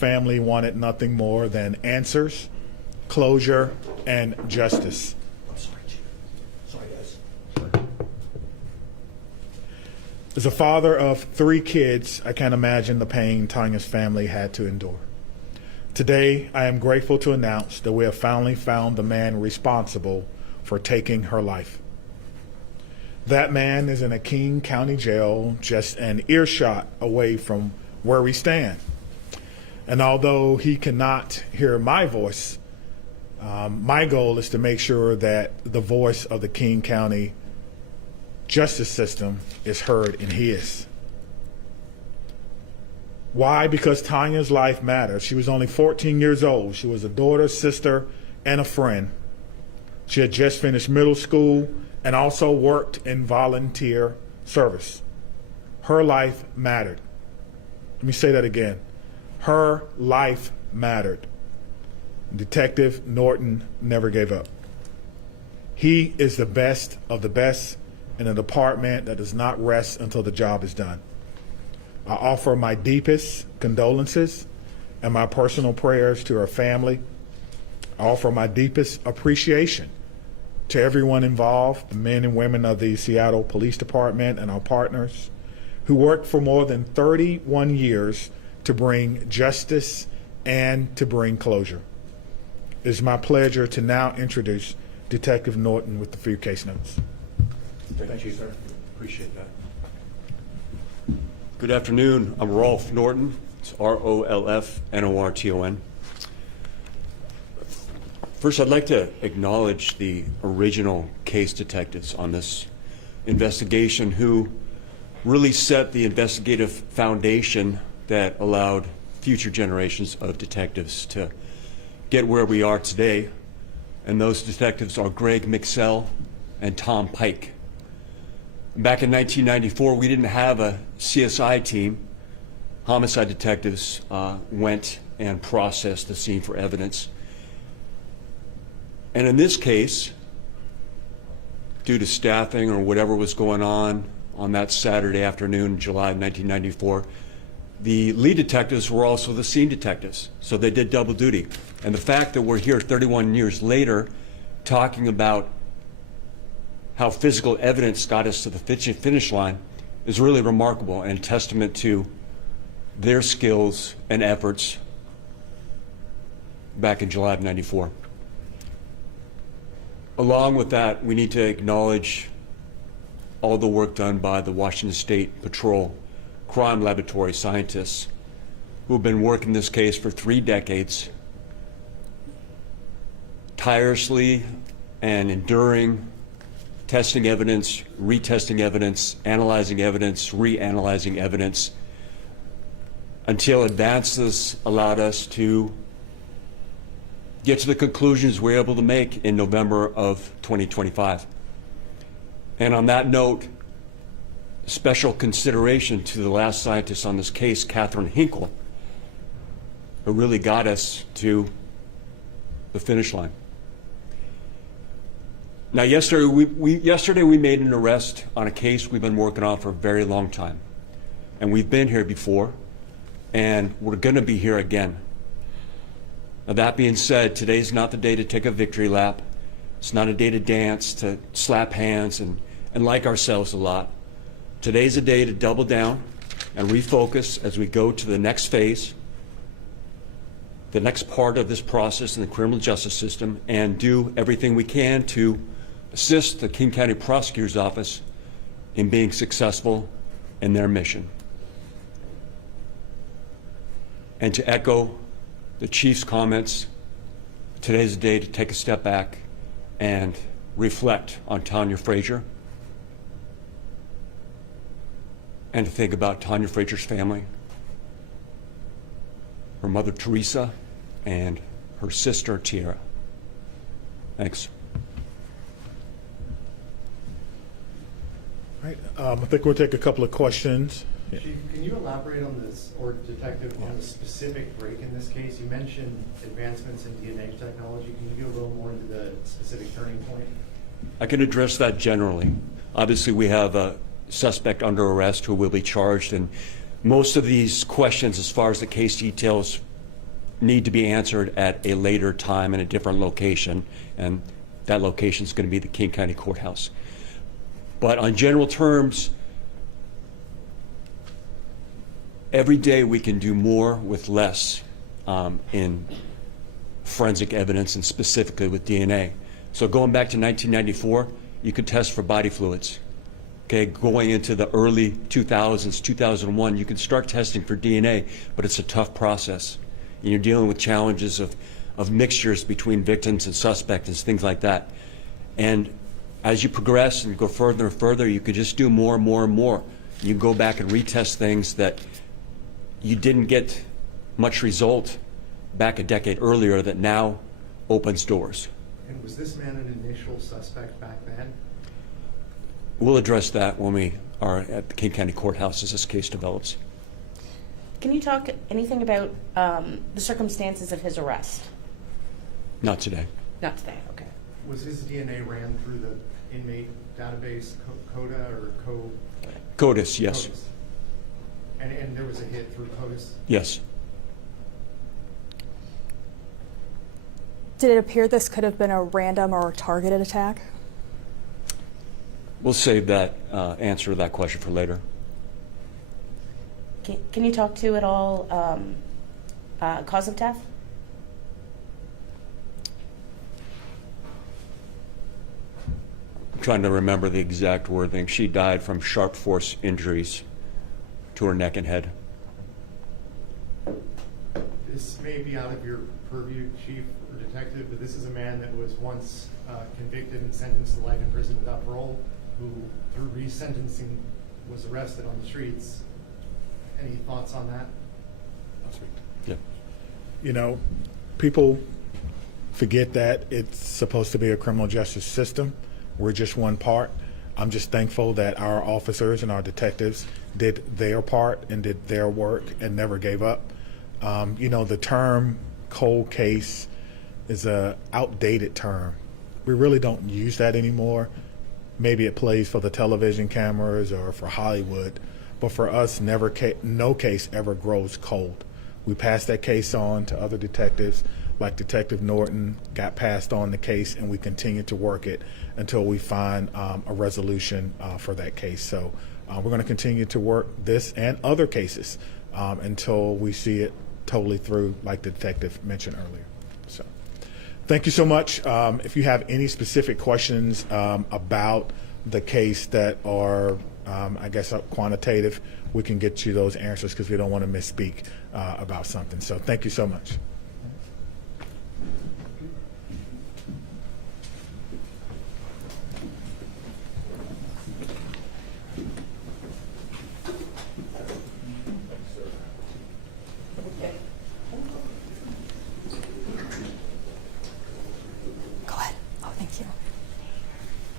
family wanted nothing more than answers, closure, and justice. I'm sorry, Chief. Sorry, guys. As a father of 3 kids, I can't imagine the pain Tanya's family had to endure. Today, I am grateful to announce that we have finally found the man responsible for taking her life. That man is in a King County jail just an earshot away from where we stand. And although he cannot hear my voice, my goal is to make sure that the voice of the King County justice system is heard in his. Why? Because Tanya's life matters. She was only 14 years old. She was a daughter, sister, and a friend. She had just finished middle school and also worked in volunteer service. Her life mattered. Let me say that again. Her life mattered. Detective Norton never gave up. He is the best of the best in a department that does not rest until the job is done. I offer my deepest condolences and my personal prayers to her family. I offer my deepest appreciation to everyone involved, the men and women of the Seattle Police Department and our partners who worked for more than 31 years to bring justice and to bring closure. It is my pleasure to now introduce Detective Norton with a few case notes. Thank you, sir. Appreciate that. Good afternoon. I'm Rolf Norton. It's R-O-L-F-N-O-R-T-O-N. First, I'd like to acknowledge the original case detectives on this investigation who really set the investigative foundation that allowed future generations of detectives to get where we are today. And those detectives are Greg Mixell and Tom Pike. Back in 1994, we didn't have a CSI team. Homicide detectives went and processed the scene for evidence. And in this case, due to staffing or whatever was going on that Saturday afternoon, July of 1994, the lead detectives were also the scene detectives, so they did double duty. And the fact that we're here 31 years later talking about how physical evidence got us to the finish line is really remarkable and a testament to their skills and efforts back in July of '94. Along with that, we need to acknowledge all the work done by the Washington State Patrol crime laboratory scientists who have been working this case for 3 decades, tirelessly and enduring, testing evidence, retesting evidence, analyzing evidence, reanalyzing evidence, until advances allowed us to get to the conclusions we're able to make in November of 2025. And on that note, special consideration to the last scientist on this case, Catherine Hinkle, who really got us to the finish line. Now, yesterday we made an arrest on a case we've been working on for a very long time. And we've been here before, and we're going to be here again. Now, that being said, today's not the day to take a victory lap. It's not a day to dance, to slap hands and like ourselves a lot. Today's a day to double down and refocus as we go to the next phase, the next part of this process in the criminal justice system, and do everything we can to assist the King County Prosecutor's Office in being successful in their mission. And to echo the Chief's comments, today's the day to take a step back and reflect on Tanya Frazier and to think about Tanya Frazier's family, her mother Teresa, and her sister Tiara. Thanks. All right, I think we'll take a couple of questions. Chief, can you elaborate on this, or Detective, on the specific break in this case? You mentioned advancements in DNA technology. Can you go a little more into the specific turning point? I can address that generally. Obviously, we have a suspect under arrest who will be charged, and most of these questions, as far as the case details, need to be answered at a later time in a different location, and that location is going to be the King County Courthouse. But on general terms, every day we can do more with less in forensic evidence, and specifically with DNA. So going back to 1994, you could test for body fluids. Okay, going into the early 2000s, 2001, you could start testing for DNA, but it's a tough process. And you're dealing with challenges of mixtures between victims and suspects and things like that. And as you progress and go further and further, you could just do more and more and more. You go back and retest things that you didn't get much result back a decade earlier that now opens doors. And was this man an initial suspect back then? We'll address that when we are at the King County Courthouse as this case develops. Can you talk anything about the circumstances of his arrest? Not today. Not today, okay. Was his DNA ran through the inmate database, CODA or CODIS, yes. CODIS. And there was a hit through CODIS? Yes. Did it appear this could have been a random or targeted attack? We'll save that answer to that question for later. Can you talk to at all cause of death? I'm trying to remember the exact wording. She died from sharp force injuries to her neck and head. This may be out of your purview, Chief or Detective, but this is a man that was once convicted and sentenced to life in prison without parole, who through resentencing was arrested on the streets. Any thoughts on that? Yeah. You know, people forget that it's supposed to be a criminal justice system. We're just one part. I'm just thankful that our officers and our detectives did their part and did their work and never gave up. You know, the term cold case is a outdated term. We really don't use that anymore. Maybe it plays for the television cameras or for Hollywood, but for us, no case ever grows cold. We pass that case on to other detectives, like Detective Norton got passed on the case, and we continue to work it until we find a resolution for that case. So we're going to continue to work this and other cases until we see it totally through, like the detective mentioned earlier. So thank you so much. If you have any specific questions about the case that are, I guess, quantitative, we can get you those answers because we don't want to misspeak about something. So thank you so much.